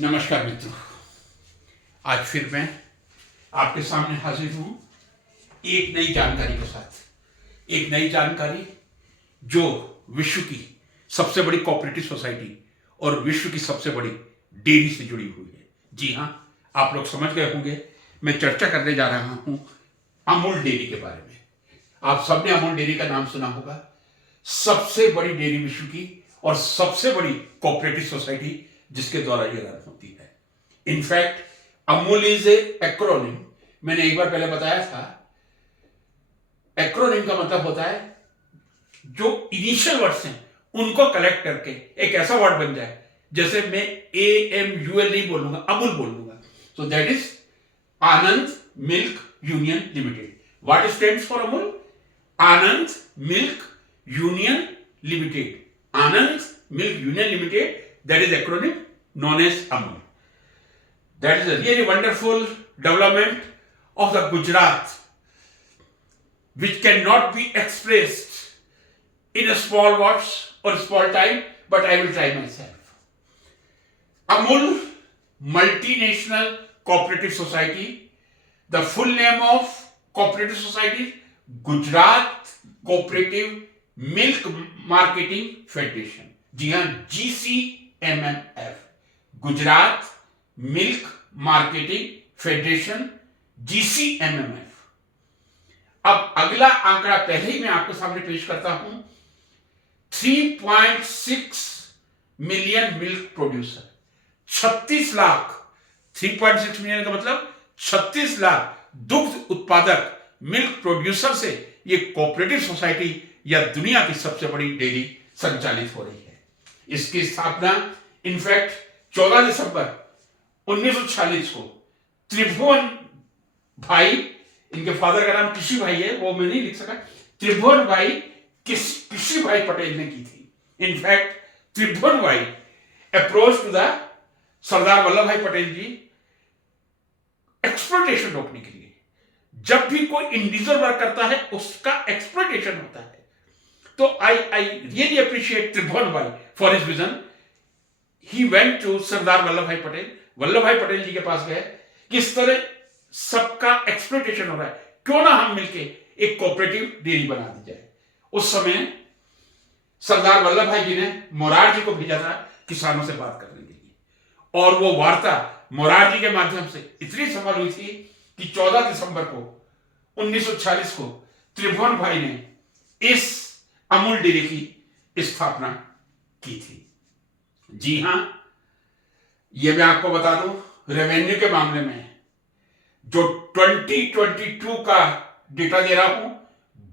नमस्कार मित्रों, आज फिर मैं आपके सामने हाजिर हूं एक नई जानकारी के साथ। एक नई जानकारी जो विश्व की सबसे बड़ी कोऑपरेटिव सोसाइटी और विश्व की सबसे बड़ी डेयरी से जुड़ी हुई है। जी हां, आप लोग समझ गए होंगे मैं चर्चा करने जा रहा हूं अमूल डेयरी के बारे में। आप सबने अमूल डेयरी का नाम सुना होगा। सबसे बड़ी डेयरी विश्व की और सबसे बड़ी कोऑपरेटिव सोसाइटी जिसके द्वारा यह रन होती है। In fact Amul is a acronym. मैंने एक बार पहले बताया था, एक्रोनिम का मतलब होता है जो इनिशियल वर्ड्स हैं उनको कलेक्ट करके एक ऐसा वर्ड बन जाए, जैसे मैं AMUL नहीं बोलूंगा, अमूल बोलूंगा। So that is Anand milk union limited. What stands for Amul? Anand milk union limited. Anand milk union limited, that is acronym known as AMUL. That is a really wonderful development of the Gujarat, which cannot be expressed in a small words or small time, but I will try myself. AMUL Multinational Cooperative Society. The full name of cooperative society, Gujarat Cooperative Milk Marketing Federation. जी हाँ, GCMMF, Gujarat milk marketing federation, GCMMF। अब अगला आंकड़ा पहले ही मैं आपके सामने पेश करता हूं। 3.6 million milk producer, 36 lakh. 3.6 million का मतलब 36 लाख दुग्ध उत्पादक मिल्क प्रोड्यूसर से ये कोऑपरेटिव सोसाइटी या दुनिया की सबसे बड़ी डेयरी संचालित हो रही है। इसकी स्थापना इनफैक्ट 14 दिसंबर 1946 को त्रिभुवन भाई, इनके फादर का नाम कृषि भाई है, वो मैं नहीं लिख सका, त्रिभुवन भाई कृषि भाई पटेल ने की थी। इनफैक्ट त्रिभुवन भाई approach to the Sardar Vallabh भाई पटेल जी एक्सप्लॉयटेशन रोकने के लिए। जब भी कोई इंडिविजुअल वर्क करता है उसका एक्सप्लॉयटेशन होता है। तो I really appreciate Tribhuvan Bhai for his vision. He went to Sardar Vallabh भाई पटेल, वल्लभ भाई पटेल जी के पास गए, किस तरह सबका एक्सप्लॉयटेशन हो रहा है, क्यों ना हम मिलके एक कोऑपरेटिव डेयरी बना दी जाए। उस समय सरदार वल्लभ भाई जी ने मोरारजी को भेजा था किसानों से बात करने के लिए, और वो वार्ता मोरारजी के माध्यम से इतनी सफल हुई थी कि 14 दिसंबर को 1946 को त्रिभुवन भाई ने इस अमूल डेयरी की स्थापना की थी। जी हां, यह मैं आपको बता दूं, रेवेन्यू के मामले में जो 2022 का डेटा दे रहा हूं,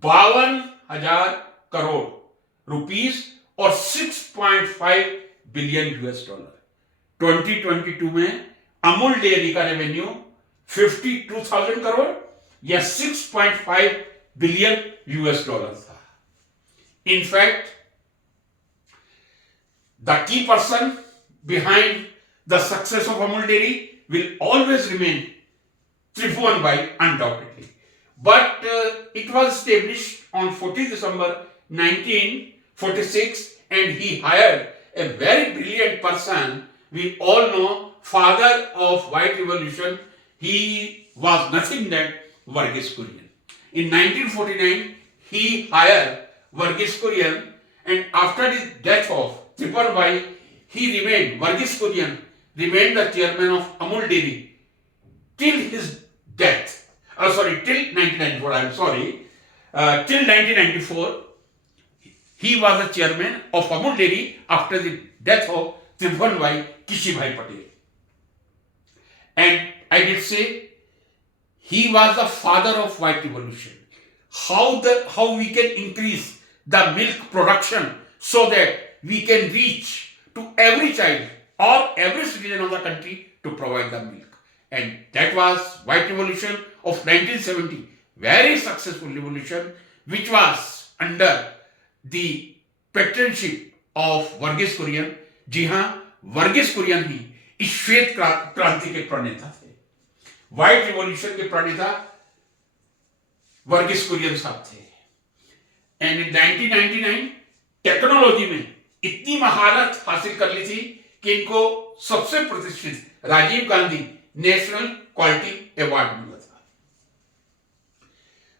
52,000 करोड़ रुपीस और 6.5 बिलियन $। 2022 में अमूल डेयरी का रेवेन्यू 52,000 करोड़ या 6.5 बिलियन $। था। In fact, the key person behind the success of Amul Dairy will always remain Tribhuvan Bhai, undoubtedly. But it was established on 14 December 1946, and he hired a very brilliant person. We all know, father of White Revolution. He was nothing but Varghese Kurian. In 1949, he hired Varghese Kurian, and after the death of Tribhuvan Bhai, Varghese Kurian remained the chairman of Amul Dairy till his death. Till 1994. Till 1994, he was the chairman of Amul Dairy after the death of Tribhuvan Bhai Kishi Bhai Patel. And I did say he was the father of White Revolution. How we can increase the milk production so that we can reach to every child or every citizen of the country to provide the milk. And that was White Revolution of 1970, very successful revolution, which was under the patronship of Varghese Kurian. जी हाँ, वर्गीस कुरियन ही इस श्वेत क्रांति के प्रणेता थे। White revolution के प्रणेता वर्गीस कुरियन साहब थे। एंड इन 1999 टेक्नोलॉजी में इतनी महारत हासिल कर ली थी किनको सबसे प्रतिष्ठित Rajiv Gandhi national quality award मिला था।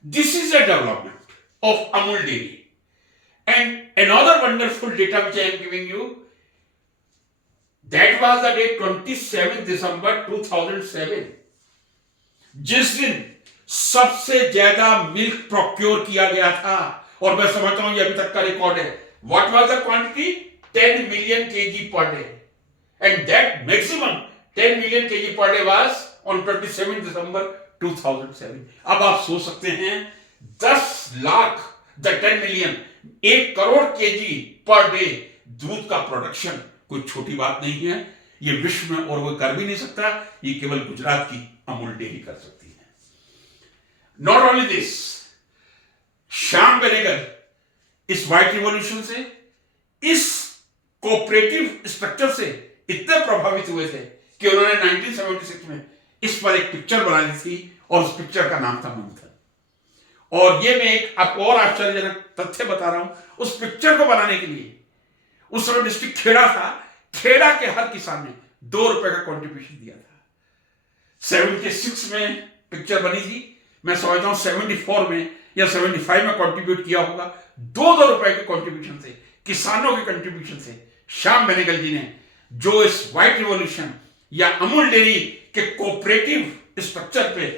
This is a development of Amul dairy and another wonderful data which I am giving you, that was the day 27 December 2007, जिस दिन सबसे ज्यादा मिल्क प्रोक्योर किया गया था, और मैं समझता हूं ये अभी तक का रिकॉर्ड है। What was the quantity? 10 million kg per day, and that maximum 10 million kg per day was on 27 December 2007. अब आप सोच सकते हैं 10 lakh, the 10 million, 1 crore KG per day दूध का प्रोडक्शन कोई छोटी बात नहीं है। ये विश्व में और कोई कर भी नहीं सकता, ये केवल गुजरात की अमूल डेयरी कर सकती है। Not only this, Shyam Benegal इस व्हाइट रिवॉल्यूशन से, इस कोऑपरेटिव स्ट्रक्चर से इतने प्रभावित हुए थे कि उन्होंने 1976 में इस पर एक पिक्चर बना ली थी, और उस पिक्चर का नाम था मंथन। और ये मैं एक आपको और आश्चर्यजनक तथ्य बता रहा हूं, उस पिक्चर को बनाने के लिए उस समय डिस्ट्रिक्ट खेड़ा था, खेड़ा के हर किसान ने 2 रुपए का कॉन्ट्रीब्यूशन दिया था। 76 में पिक्चर बनी थी, मैं समझता हूं 74 में या 75 में कॉन्ट्रीब्यूट किया होगा। 2 रुपए के कॉन्ट्रीब्यूशन से, किसानों के कंट्रीब्यूशन से श्याम बेनेगल जी ने जो इस व्हाइट रिवॉल्यूशन या अमूल डेयरी के कोऑपरेटिव स्ट्रक्चर पे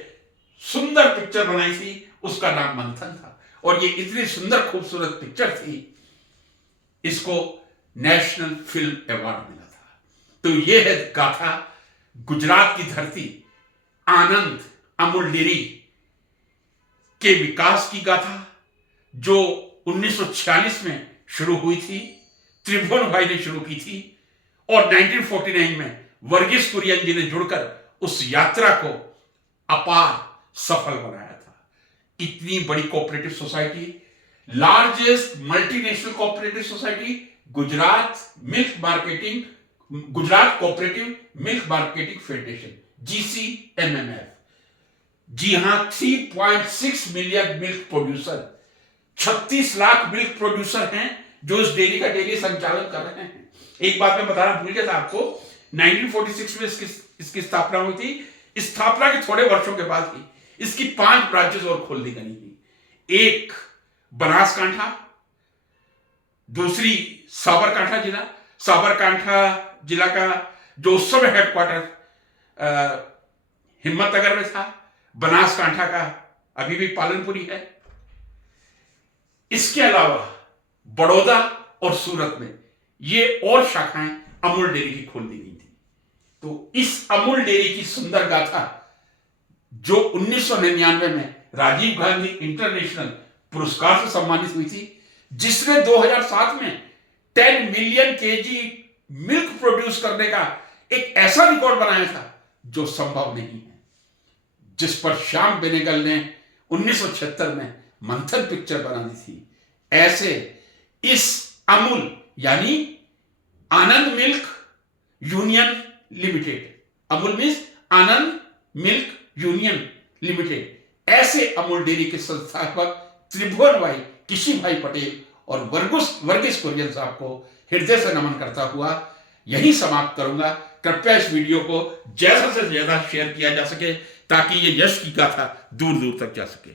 सुंदर पिक्चर बनाई थी, उसका नाम मंथन था। और ये इतनी सुंदर खूबसूरत पिक्चर थी, इसको नेशनल फिल्म अवार्ड मिला था। तो ये है गाथा, गुजरात की धरती, आनंद अमूल डेयरी के विकास की गाथा, जो 1946 में शुरू हुई थी, त्रिभुवन भाई ने शुरू की थी, और 1949 में वर्गीस कुरियन जी ने जुड़कर उस यात्रा को अपार सफल बनाया था। इतनी बड़ी cooperative society, largest multinational cooperative society, Gujarat cooperative milk marketing federation, GCMMF। जी हां, 3.6 million milk producer, 36 lakh milk producer हैं जो इस डेयरी का डेली संचालन कर रहे हैं। एक बात मैं बताना भूल गया था आपको, 1946 में इसकी स्थापना हुई थी। स्थापना के थोड़े वर्षों के बाद ही इसकी 5 ब्रांचेस और खोल दी गई थी। एक बनासकांठा, दूसरी साबरकांठा जिला का जो उस समय हेडक्वार्टर हिम्मतनगर में था, बनासकांठा का अभी भी पालनपुरी है। इसके अलावा बड़ौदा और सूरत में ये और शाखाएं अमूल डेयरी की खोल दी गई थी। तो इस अमूल डेयरी की सुंदर गाथा, जो 1999 में राजीव गांधी इंटरनेशनल पुरस्कार से सम्मानित हुई थी, जिसने 2007 में 10 मिलियन केजी मिल्क प्रोड्यूस करने का एक ऐसा रिकॉर्ड बनाया था जो संभव नहीं है, जिस पर श्याम बेनेगल ने 1976 में मंथन पिक्चर बना दी थी। ऐसे इस अमूल यानी Anand milk union limited, Amul means Anand milk union limited, ऐसे अमूल डेयरी के संस्थापक त्रिभुवन भाई किशी भाई पटेल और वर्गीस कुरियन साहब को हृदय से नमन करता हुआ यही समाप्त करूंगा। कृपया इस वीडियो को ज्यादा से ज्यादा शेयर किया जा सके ताकि ये यश की गाथा दूर दूर तक जा सके।